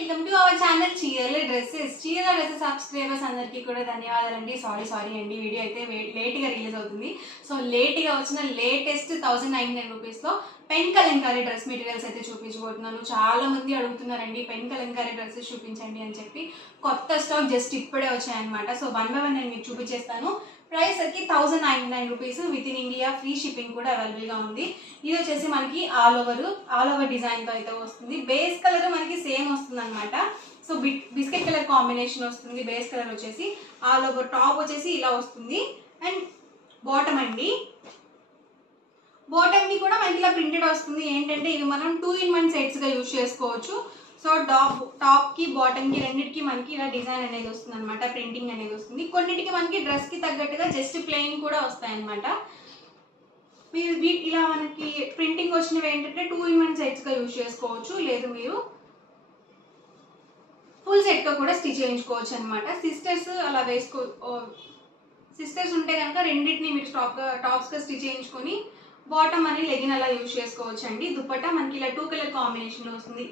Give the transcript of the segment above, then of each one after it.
Welcome to our channel చీరల dresses subscribers అందరికీ కూడా ధన్యవాదాలండి. సారీ అండి, వీడియో అయితే లేట్గా రిలీజ్ అవుతుంది. సో లేట్గా వచ్చిన లేటెస్ట్ 1099 రూపీస్లో పెన్ కలంకారీ డ్రెస్ మెటీరియల్స్ అయితే చూపించబోతున్నాను. చాలా మంది అడుగుతున్నారండి పెన్ కలంకారీ డ్రెస్సెస్ చూపించండి అని చెప్పి. కొత్త స్టాక్ జస్ట్ ఇప్పుడే వచ్చాయన్నమాట. సో వన్ బై వన్ నేను మీకు చూపించేస్తాను. ప్రైస్ వచ్చి 1099 rupees, with in India free shipping కూడా అవైలబుల్గా ఉంది. ఇది వచ్చేసి మనకి ఆల్ ఓవర్ డిజైన్తో అయితే వస్తుంది. బేస్ కలర్ మనకి సేమ్ వస్తుంది అనమాట. సో బిస్కెట్ కలర్ కాంబినేషన్ వస్తుంది. బేస్ కలర్ వచ్చేసి ఆల్ ఓవర్, టాప్ వచ్చేసి ఇలా వస్తుంది. అండ్ బాటమ్ అండి, బాటమ్ని కూడా మనకి ఇలా ప్రింటెడ్ వస్తుంది. ఏంటంటే ఇవి మనం 2-in-1 సెట్స్గా యూజ్ చేసుకోవచ్చు. సో టాప్కి బాటమ్కి రెండింటికి మనకి ఇలా డిజైన్ అనేది వస్తుంది అనమాట, ప్రింటింగ్ అనేది వస్తుంది. కొన్నిటికి మనకి డ్రెస్కి తగ్గట్టుగా జస్ట్ ప్లెయిన్ కూడా వస్తాయి అనమాట. మీరు ఇలా మనకి ప్రింటింగ్ వచ్చినవి ఏంటంటే 2-in-1 సెట్స్గా యూజ్ చేసుకోవచ్చు, లేదు మీరు ఫుల్ సెట్గా కూడా స్టిచ్ చేయించుకోవచ్చు అనమాట. సిస్టర్స్ అలా సిస్టర్స్ ఉంటే కనుక రెండింటిని మీరు టాప్స్గా స్టిచ్ చేయించుకొని బాటమ్ అని లెగిన్ అలా యూజ్ చేసుకోవచ్చు అండి. దుప్పట్టా మనకి ఇలా 2 కలర్ కాంబినేషన్లో వస్తుంది.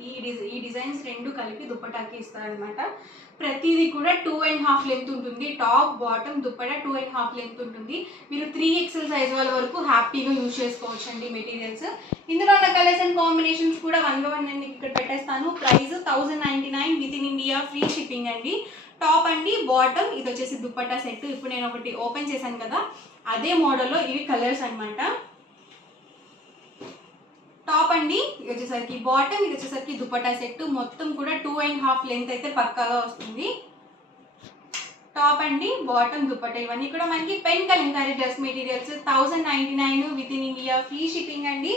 ఈ డిజైన్స్ రెండు కలిపి దుప్పటాకి ఇస్తారనమాట. ప్రతిదీ కూడా 2.5 లెంత్ ఉంటుంది. టాప్ బాటమ్ దుప్పటా 2.5 లెంత్ ఉంటుంది. మీరు 3XL సైజ్ వాళ్ళ వరకు హ్యాపీగా యూజ్ చేసుకోవచ్చు అండి మెటీరియల్స్. ఇందులో ఉన్న కలర్స్ అండ్ కాంబినేషన్స్ కూడా వన్ బై వన్ నేను ఇక్కడ పెట్టేస్తాను. Price 1099, with in India free shipping అండి. టాప్ అండి, బాటమ్, ఇది వచ్చేసి దుప్పట్టా సెట్. ఇప్పుడు నేను ఒకటి ఓపెన్ చేశాను కదా, అదే మోడల్లో ఇవి కలర్స్ అనమాట. టాప్ అండి, ఇది వచ్చేసరికి బాటమ్, ఇది వచ్చేసరికి దుపట్టా సెట్. మొత్తం కూడా 2.5 లెంత్ అయితే పక్కాగా వస్తుంది. టాప్ అండి, బాటమ్, దుపట్టా ఇవన్నీ కూడా మనకి pen Kalamkari dress materials. 1099, with in India free shipping అండి.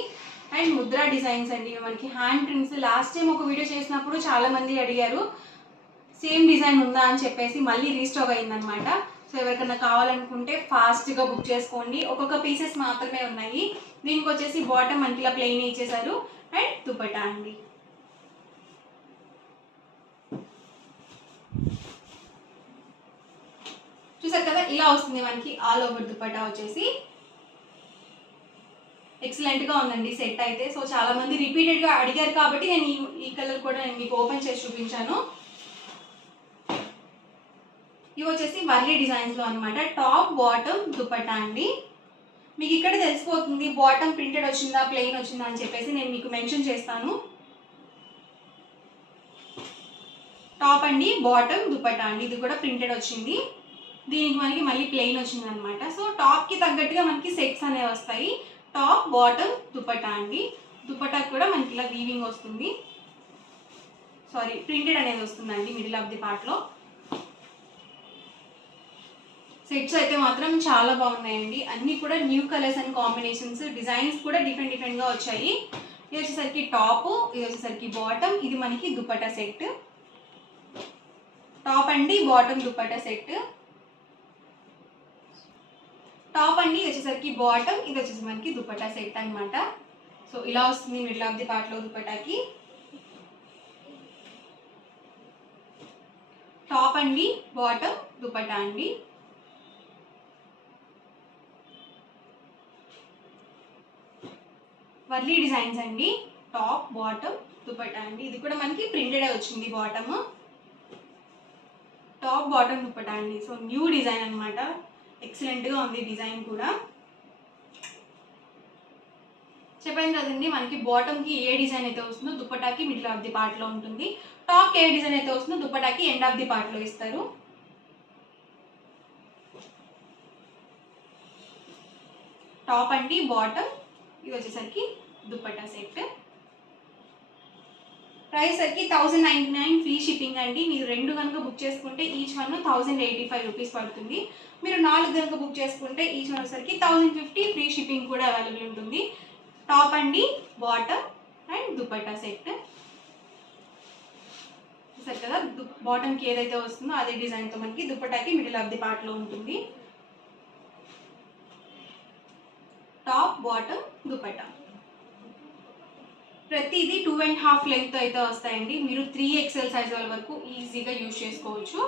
అండ్ ముద్రా డిజైన్స్ అండి, మనకి హ్యాండ్ ప్రింట్స్. లాస్ట్ టైం ఒక వీడియో చేసినప్పుడు చాలా మంది అడిగారు సేమ్ డిజైన్ ఉందా అని చెప్పేసి, మళ్ళీ రీస్టాక్ అయిందనమాట. సో ఎవరికైనా కావాలనుకుంటే ఫాస్ట్గా బుక్ చేసుకోండి. ఒక్కొక్క పీసెస్ మాత్రమే ఉన్నాయి. దీనికి వచ్చేసి బాటమ్ మనకి ఇలా ప్లెయిన్ ఇచ్చేసారు. అండ్ దుపట్టా అండి, చూసారు కదా, ఇలా వస్తుంది మనకి ఆల్ ఓవర్ దుపట్టా వచ్చేసి. ఎక్సలెంట్గా ఉందండి సెట్ అయితే. సో చాలా మంది రిపీటెడ్గా అడిగారు కాబట్టి నేను ఈ కలర్ కూడా నేను మీకు ఓపెన్ చేసి చూపించాను. ఇవి వచ్చేసి వర్లీ డిజైన్స్లో అనమాట. టాప్ బాటమ్ దుపట్టా అండి. మీకు ఇక్కడ తెలిసిపోతుంది బాటమ్ ప్రింటెడ్ వచ్చిందా ప్లెయిన్ వచ్చిందా అని చెప్పేసి, నేను మీకు మెన్షన్ చేస్తాను. టాప్ అండి, బాటమ్, దుపట్టా అండి, ఇది కూడా ప్రింటెడ్ వచ్చింది. దీనికి మనకి మళ్ళీ ప్లెయిన్ వచ్చింది అనమాట. సో టాప్కి తగ్గట్టుగా మనకి సెట్స్ అనేవి వస్తాయి. టాప్, బాటమ్, దుపట్టా అండి. దుపట్టా కూడా మనకి ఇలా వీవింగ్ వస్తుంది, ప్రింటెడ్ అనేది వస్తుందండి మిడిల్ ఆఫ్ ది పార్ట్లో. సెట్స్ అయితే మాత్రం చాలా బాగున్నాయండి. అన్నీ కూడా new colours and combinations, designs కూడా డిఫరెంట్గా వచ్చాయి. ఇది వచ్చేసరికి టాప్, ఇది వచ్చేసరికి బాటమ్, ఇది మనకి దుపట్టా సెట్. టాప్ అండి, బాటమ్, దుపట్టా సెట్. టాప్ అండి, ఇది వచ్చేసరికి బాటమ్, ఇది వచ్చేసి మనకి దుపట్టా సెట్ అనమాట. సో ఇలా వస్తుంది మిడిల్ ఆఫ్ ది పార్ట్లో దుపట్టాకి. టాప్ అండి, బాటమ్, దుపట్టా అండి. వర్లీ డిజైన్స్ అండి. టాప్, బాటమ్, దుపట్టా అండి. ఇది కూడా మనకి ప్రింటెడ్ వచ్చింది బాటమ్. టాప్, బాటమ్, దుపట్టా అండి. సో న్యూ డిజైన్ అనమాట. ఎక్సలెంట్గా ఉంది డిజైన్ కూడా. చెప్పాను కదండి, మనకి బాటమ్కి ఏ డిజైన్ అయితే వస్తుందో దుపట్టాకి మిడిల్ ఆఫ్ ది పార్ట్లో ఉంటుంది. టాప్కి ఏ డిజైన్ అయితే వస్తుందో దుపట్టాకి ఎండ్ ఆఫ్ ది పార్ట్లో ఇస్తారు. టాప్ అండి, బాటమ్, ఇది వచ్చేసరికి దుపట్టా సెట్. ప్రైస్ వచ్చి 1099, ఫ్రీ షిప్పింగ్ అండి. మీరు 2 కనుక బుక్ చేసుకుంటే ఈచ్ వన్ 1085 రూపీస్ పడుతుంది. మీరు 4 కనుక బుక్ చేసుకుంటే ఈచ్ వన్ వచ్చేసరికి 1050, ఫ్రీ షిప్పింగ్ కూడా అవైలబుల్ ఉంటుంది. టాప్ అండి, బాటమ్ అండ్ దుపట్టా సెట్. చూసారు కదా, బాటమ్కి ఏదైతే వస్తుందో అదే డిజైన్తో మనకి దుపట్టాకి మిడిల్ ఆఫ్ ది పార్ట్లో ఉంటుంది. టాప్, బాటమ్, దుపట్టా ప్రతిదీ 2.5 లెంత్ అయితే వస్తాయండి. మీరు 3XL సైజ్ వాళ్ళ వరకు ఈజీగా యూజ్ చేసుకోవచ్చు.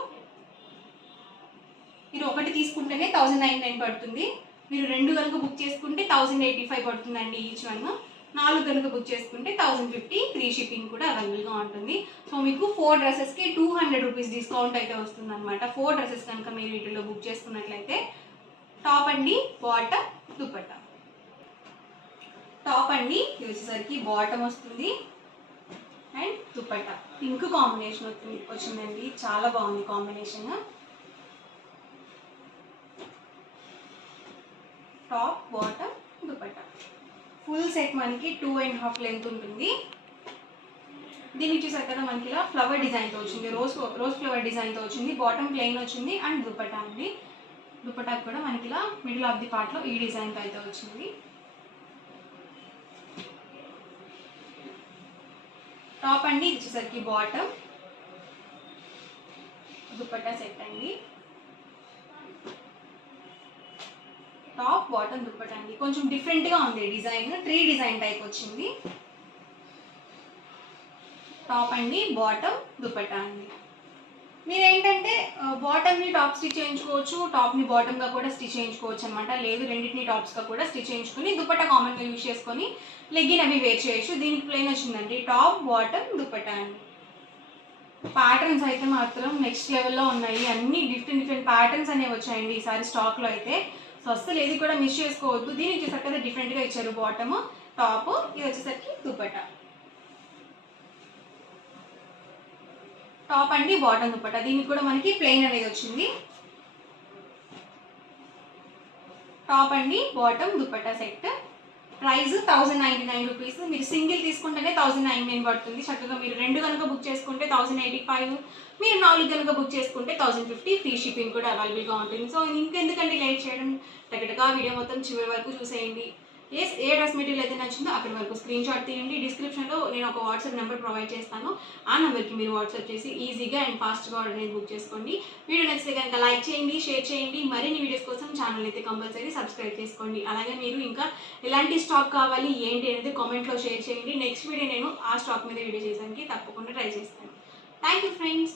మీరు ఒకటి తీసుకుంటేనే 1099 పడుతుంది. మీరు 2 కనుక బుక్ చేసుకుంటే 1085 పడుతుందండి ఈచ్ వన్. 4 కనుక బుక్ చేసుకుంటే 1050 ఫ్రీ షిప్పింగ్ కూడా అవైలబుల్గా ఉంటుంది. సో మీకు 4 డ్రెస్సెస్కి 200 రూపీస్ డిస్కౌంట్ అయితే వస్తుంది అనమాట. 4 డ్రెస్సెస్ కనుక మీరు వీటిలో బుక్ చేసుకున్నట్లయితే. టాప్ అండి, బాటమ్, దుపట్టా. టాప్ అండి ఇది వచ్చేసరికి బాటమ్ వస్తుంది అండ్ దుపట్టా పింక్ కాంబినేషన్ వచ్చిందండి. చాలా బాగుంది combination. Top, bottom, dupatta full set మనకి 2.5 లెంత్ ఉంటుంది. దీనికి చూసారు కదా మనకి ఇలా ఫ్లవర్ డిజైన్తో వచ్చింది, రోజ్ ఫ్లవర్ డిజైన్తో వచ్చింది. బాటమ్ ప్లెయిన్ వచ్చింది అండ్ దుపట్టా అండి. దుపట్టా కూడా మనకి ఇలా మిడిల్ ఆఫ్ ది పార్ట్లో ఈ డిజైన్తో అయితే వచ్చింది. టాప్ అండి ఇది వచ్చేసరికి బాటమ్, దుపట్టా సెట్ అండి. టాప్, బాటమ్, దుపట్టా అండి. కొంచెం డిఫరెంట్గా ఉంది డిజైన్, ట్రీ డిజైన్ టైప్ వచ్చింది. టాప్ అండి, బాటమ్, దుపట్టా అండి. మీరు ఏంటంటే బాటమ్ని టాప్ స్టిచ్ చేయించుకోవచ్చు, టాప్ని బాటమ్గా కూడా స్టిచ్ చేయించుకోవచ్చు అనమాట. లేదు రెండింటిని టాప్స్గా కూడా స్టిచ్ చేయించుకొని దుపట్టా కామన్గా యూజ్ చేసుకొని లెగ్గిన్ అవి వేర్ చేయొచ్చు. దీనికి ప్లెయిన్ వచ్చిందండి. టాప్, బాటమ్, దుపట్టా అండి. ప్యాటర్న్స్ అయితే మాత్రం నెక్స్ట్ లెవెల్లో ఉన్నాయి. అన్ని డిఫరెంట్ ప్యాటర్న్స్ అనేవి వచ్చాయండి ఈసారి స్టాక్లో అయితే. సో అస్సలు ఏది కూడా మిస్ చేసుకోవద్దు. దీనికి వచ్చేసరికి అయితే డిఫరెంట్గా ఇచ్చారు. బాటమ్, టాప్, ఇది వచ్చేసరికి దుపట్టా. టాప్ అండి, బాటమ్, దుపట్టా. దీనికి కూడా మనకి ప్లెయిన్ అనేది వచ్చింది. టాప్ అండి, bottom, dupatta set. Price 1099 rupees. మీరు సింగిల్ తీసుకుంటేనే 1099 పడుతుంది. చక్కగా మీరు 2 కనుక బుక్ చేసుకుంటే 1085, మీరు 4 కనుక బుక్ చేసుకుంటే 1050 ఫ్రీ షిప్పింగ్ కూడా అవైలబుల్గా ఉంటుంది. సో ఇంకెందుకంటే లేట్ చేయడం, టకటకా వీడియో మొత్తం చివరి వరకు చూసేయండి. ఏ డ్రెస్ మెటీరియల్ అయితే నచ్చిందో అక్కడి వరకు స్క్రీన్ షాట్ తీయండి. డిస్క్రిప్షన్లో నేను ఒక వాట్సాప్ నెంబర్ ప్రొవైడ్ చేస్తాను. ఆ నెంబర్కి మీరు వాట్సాప్ చేసి ఈజీగా అండ్ ఫాస్ట్గా ఆర్డర్ అనేది బుక్ చేసుకోండి. వీడియో నచ్చితే కనుక లైక్ చేయండి, షేర్ చేయండి. మరిన్ని వీడియోస్ కోసం ఛానల్ అయితే కంపల్సరీ సబ్స్క్రైబ్ చేసుకోండి. అలాగే మీరు ఇంకా ఎలాంటి స్టాక్ కావాలి ఏంటి అనేది కామెంట్లో షేర్ చేయండి. నెక్స్ట్ వీడియో నేను ఆ స్టాక్ మీద వీడియో చేయడానికి తప్పకుండా ట్రై చేస్తాను. Thank you friends.